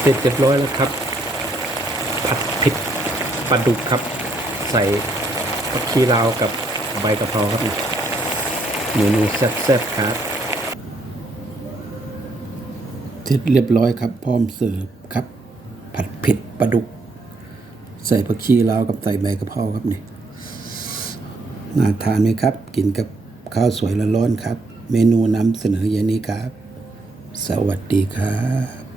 เสร็จเรียบร้อยแล้วครับ ผัดพริกปลาดุกครับ ใส่ผักชีลาวกับใบกะเพราครับเมนูแซ่บๆครับเสร็จเรียบร้อยครับ พร้อมเสิร์ฟครับ ผัดเผ็ดปลาดุก ใส่ผักชีลาวกับใส่ใบกะเพราครับนี่น่าทานไหมครับ กินกับข้าวสวยร้อนๆครับ เมนูนำเสนออย่างนี้ครับ สวัสดีครับ